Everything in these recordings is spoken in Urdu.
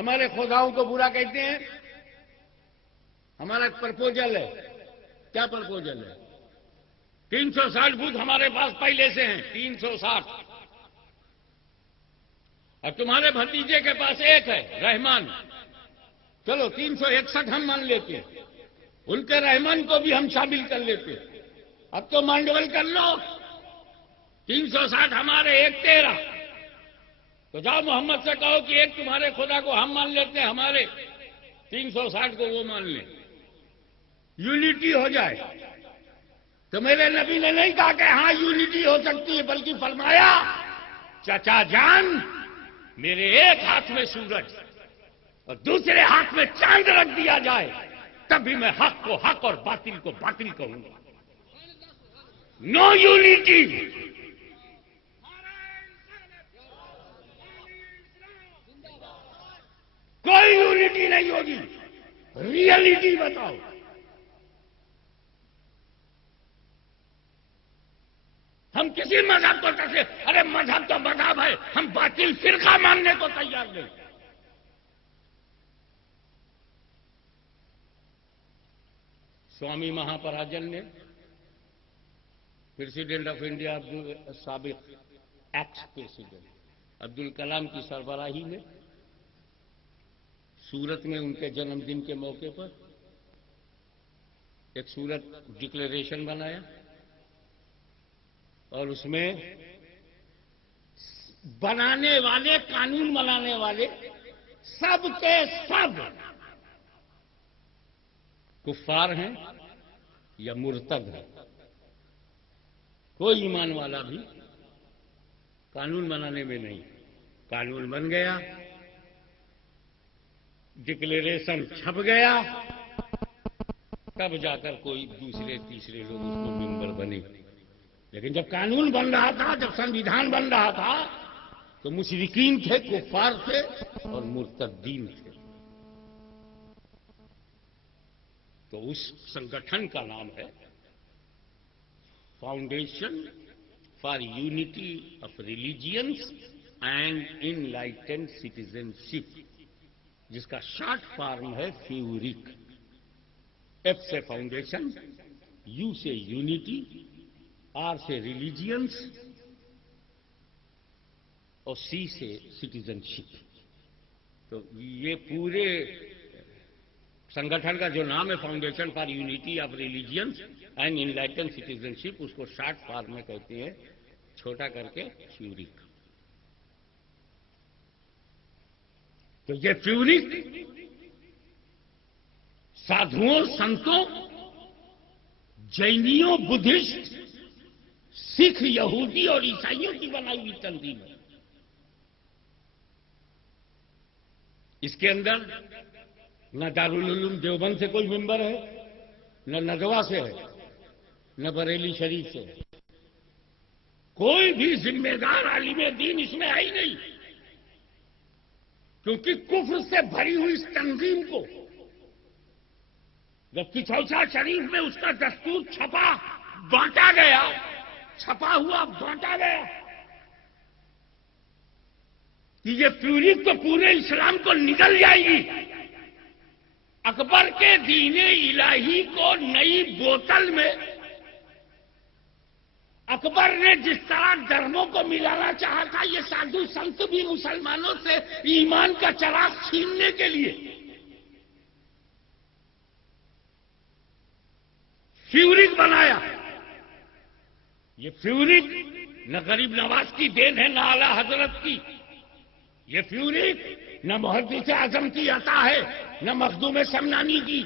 ہمارے خداؤں کو برا کہتے ہیں. ہمارا پرپوزل ہے. کیا پرپوزل ہے؟ 360 بت ہمارے پاس پہلے سے ہیں. 360. اور تمہارے بھتیجے کے پاس ایک ہے، رحمان. چلو 361 ہم مان لیتے ہیں. ان کے رحمان کو بھی ہم شامل کر لیتے. اب تو مانڈول کر لو. 360 ہمارے، ایک تیرا. تو جاؤ محمد سے کہو کہ ایک تمہارے خدا کو ہم مان لیتے ہیں، ہمارے 360 کو وہ مان لیں، یونٹی ہو جائے. تو میرے نبی نے نہیں کہا کہ ہاں یونٹی ہو سکتی ہے، بلکہ فرمایا چچا جان میرے ایک ہاتھ میں سورج اور دوسرے ہاتھ میں چاند رکھ دیا جائے تبھی میں حق کو حق اور باطل کو باطل کہوں گا. نو یونٹی. کوئی یونٹی نہیں ہوگی. ریئلٹی بتاؤ. ہم کسی مذہب کو تسلیم، ارے مذہب تو مذہب ہے، ہم باطل فرقہ ماننے کو تیار نہیں. سوامی مہاپراجن نے پریزیڈنٹ آف انڈیا سابق ایکس پریزیڈنٹ عبد الکلام کی سربراہی میں سورت میں ان کے جنم دن کے موقع پر ایک سورت ڈکلیریشن بنایا اور اس میں بنانے والے، قانون بنانے والے سب کے سب کفار ہیں یا مرتد ہیں. کوئی ایمان والا بھی قانون بنانے میں نہیں. قانون بن گیا، ڈکلیریشن چھپ گیا، تب جا کر کوئی دوسرے تیسرے لوگ اس کو ممبر بنے. لیکن جب قانون بن رہا تھا، جب سنویدھان بن رہا تھا تو مشرکین تھے، کفار تھے اور مرتدین تھے. تو اس سنگٹھن کا نام ہے foundation for unity of religions and enlightened citizenship, جس کا شارٹ فارم ہے فیورک. ایف سے فاؤنڈیشن، یو سے یونٹی، آر سے ریلیجینس اور سی سے سٹیزنشپ. تو یہ پورے سنگٹھن کا جو نام ہے foundation for unity of religions and enlighten citizenship, اس کو شارٹ فارم میں کہتے ہیں چھوٹا کر کے فیورک. تو یہ فیورک سادھوؤں، سنتوں، جینیوں، بدھسٹ، سکھ، یہودی اور عیسائیوں کی بنائی ہوئی تنظیم ہے. اس کے اندر نہ دارالعلوم دیوبند سے کوئی ممبر ہے، نہ ندوہ سے ہے، نہ بریلی شریف سے ہے. کوئی بھی ذمہ دار عالم دین اس میں ہے ہی نہیں، کیونکہ کفر سے بھری ہوئی اس تنظیم کو جب کچھوسا شریف میں اس کا دستور چھپا، بانٹا گیا، چھپا ہوا بانٹا گیا کہ یہ فیورک تو پورے اسلام کو نگل جائے گی. اکبر کے دین الہی کو نئی بوتل میں اکبر نے جس طرح دھرموں کو ملانا چاہا تھا، یہ سادھو سنت بھی مسلمانوں سے ایمان کا چراغ چھیننے کے لیے فیورک بنایا. یہ فیورک نہ غریب نواز کی دین ہے، نہ اعلی حضرت کی. یہ فیورک نہ محدث اعظم کی عطا ہے، نہ مخدوم سمنانی کی.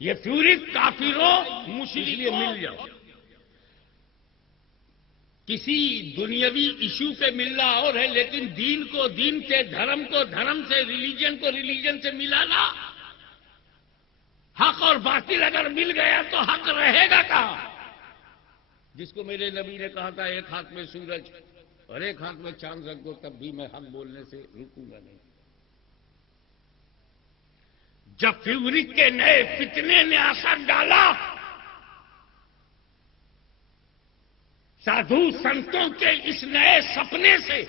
یہ فیورک کافروں، مشرکوں مل جاؤ. کسی دنیاوی ایشو پہ ملنا اور ہے، لیکن دین کو دین سے، دھرم کو دھرم سے، ریلیجن کو ریلیجن سے ملانا. حق اور باطل اگر مل گیا تو حق رہے گا کہاں؟ جس کو میرے نبی نے کہا تھا ایک ہاتھ میں سورج اور ایک ہاتھ میں چاند رکھ دو تب بھی میں حق بولنے سے رکوں گا نہیں. جب فیورک کے نئے فتنے نے اثر ڈالا، سادھو سنتوں کے اس نئے سپنے سے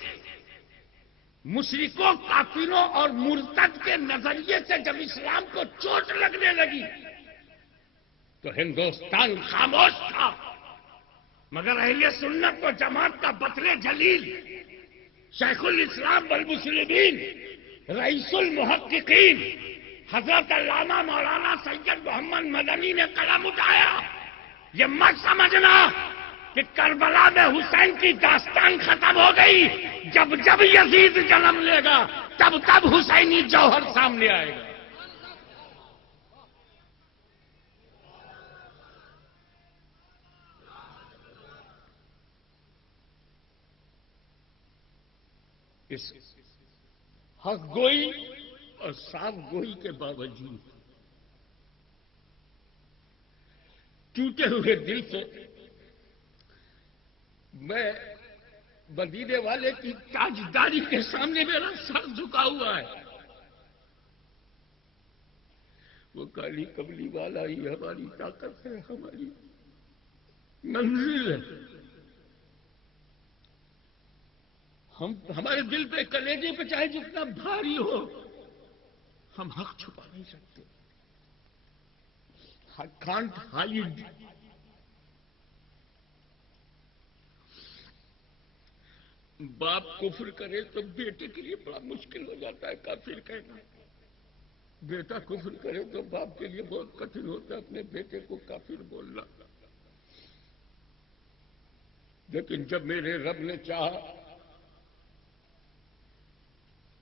مشرکوں، کافروں اور مرتد کے نظریے سے جب اسلام کو چوٹ لگنے لگی تو ہندوستان خاموش تھا، مگر اہل سنت و جماعت کا بطل جلیل شیخ الاسلام والمسلمین رئیس المحققین حضرت علامہ مولانا سید محمد مدنی نے قلم اٹھایا. یہ مت سمجھنا کہ کربلا میں حسین کی داستان ختم ہو گئی. جب جب یزید جنم لے گا تب تب حسینی جوہر سامنے آئے گا. اس حق گوئی اور صاف گوئی کے باوجود ٹوٹے ہوئے دل سے میں مدینے والے کی تاجداری کے سامنے میرا سر جھکا ہوا ہے. وہ کالی کملی والا ہی ہماری طاقت ہے، ہماری منزل ہے. ہمارے دل پہ، کلیجے پہ چاہے جتنا بھاری ہو، ہم حق چھپا نہیں سکتے. حق کانٹ ہائیڈ. باپ کفر کرے تو بیٹے کے لیے بڑا مشکل ہو جاتا ہے کافر کہنا. بیٹا کفر کرے تو باپ کے لیے بہت کٹھن ہوتا ہے اپنے بیٹے کو کافر بولنا. لیکن جب میرے رب نے چاہا،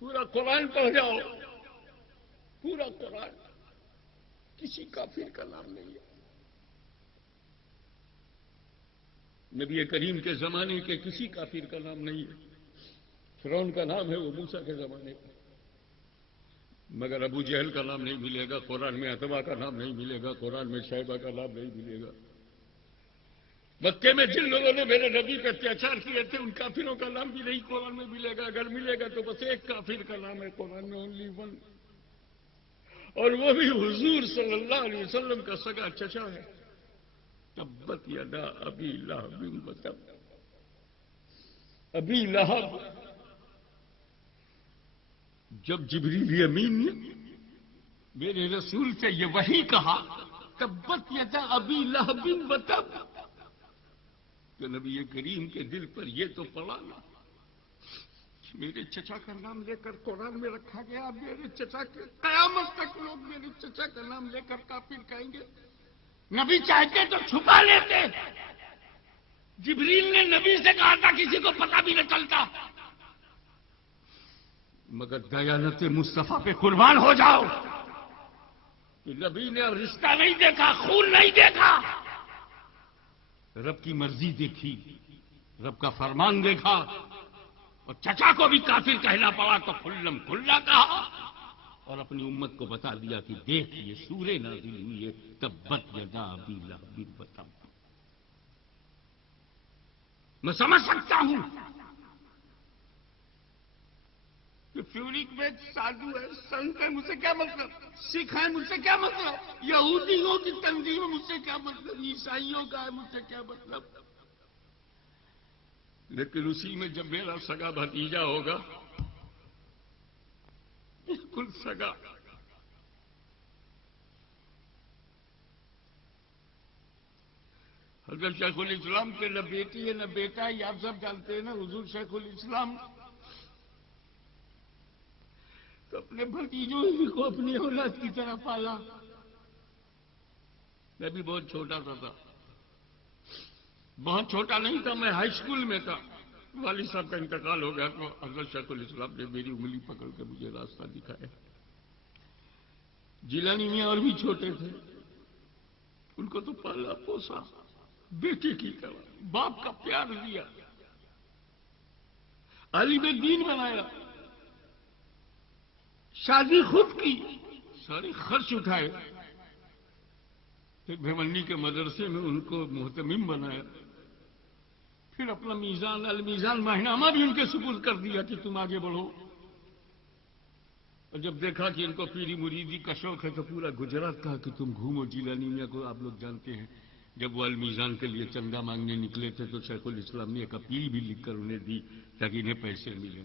پورا قرآن پڑھ جاؤ، پورا قرآن، کسی کافر کا نام نہیں ہے. نبی کریم کے زمانے کے کسی کافر کا نام نہیں ہے. فرعون کا نام ہے وہ موسیٰ کے زمانے کا، مگر ابو جہل کا نام نہیں ملے گا قرآن میں. عتبہ کا نام نہیں ملے گا قرآن میں. شیبہ کا نام نہیں ملے گا. مکے میں جن لوگوں نے میرے نبی پہ اتیاچار کیے تھے ان کافروں کا نام بھی نہیں قرآن میں ملے گا. اگر ملے گا تو بس ایک کافر کا نام ہے قرآن میں، اونلی ون، اور وہ بھی حضور صلی اللہ علیہ وسلم کا سگا چچا ہے. تبت یدا ابی لہب وتب. ابی لہب، جب جبریل امین نے میرے رسول سے یہ وحی کہا تبت یدا ابی لہب وتب، تو نبی کریم کے دل پر یہ تو پڑا نا، میرے چچا کا نام لے کر قرآن میں رکھا گیا. میرے چچا کے قیامت تک لوگ میرے چچا کا نام لے کر کافر کہیں گے. نبی چاہتے تو چھپا لیتے. جبریل نے نبی سے کہا تھا کسی کو پتہ بھی نہ چلتا، مگر دیانت مصطفیٰ پہ قربان ہو جاؤ کہ نبی نے رشتہ نہیں دیکھا، خون نہیں دیکھا، رب کی مرضی دیکھی، رب کا فرمان دیکھا، اور چچا کو بھی کافر کہنا پڑا تو کھلم کھلا کہا، اور اپنی امت کو بتا دیا کہ دیکھ یہ سورہ نازل ہوئی ہے تبت یدا ابی لہب وتب. میں سمجھ سکتا ہوں کہ فیورک میں سادھو ہے، سنت ہے، مجھ سے کیا مطلب؟ سکھ ہے، مجھ سے کیا مطلب؟ یہودیوں کی تنظیم ہے، مجھ سے کیا مطلب؟ عیسائیوں کا ہے، مجھ سے کیا مطلب؟ لیکن اسی میں جب میرا سگا بھتیجا ہوگا، بالکل سگا، حضرت شیخ الاسلام کے نہ بیٹی ہے نہ بیٹا ہے، یہ آپ سب جانتے ہیں نا. حضور شیخ الاسلام تو اپنے بھتیجوں ہی کو اپنی اولاد کی طرح پالا. میں بھی بہت چھوٹا سا تھا، بہت چھوٹا نہیں تھا، میں ہائی اسکول میں تھا. والد صاحب کا انتقال ہو گیا تو حضرت شیخ الاسلام نے میری انگلی پکڑ کے مجھے راستہ دکھایا. جیلانی میاں اور بھی چھوٹے تھے، ان کو تو پالا پوسا بیٹے کی طرح، باپ کا پیار دیا، عالم دین بنایا، شادی خود کی، سارے خرچ اٹھائے، پھر بھیمنی کے مدرسے میں ان کو محتمم بنایا، پھر اپنا میزان المیزان ماہنامہ بھی ان کے سپرد کر دیا کہ تم آگے بڑھو. اور جب دیکھا کہ ان کو پیری مریدی کا شوق ہے تو پورا گجرات کہا کہ تم گھومو. جیلانی میاں کو آپ لوگ جانتے ہیں، جب وہ المیزان کے لیے چندہ مانگنے نکلے تھے تو شیخ الاسلام نے ایک اپیل بھی لکھ کر انہیں دی تاکہ انہیں پیسے ملیں.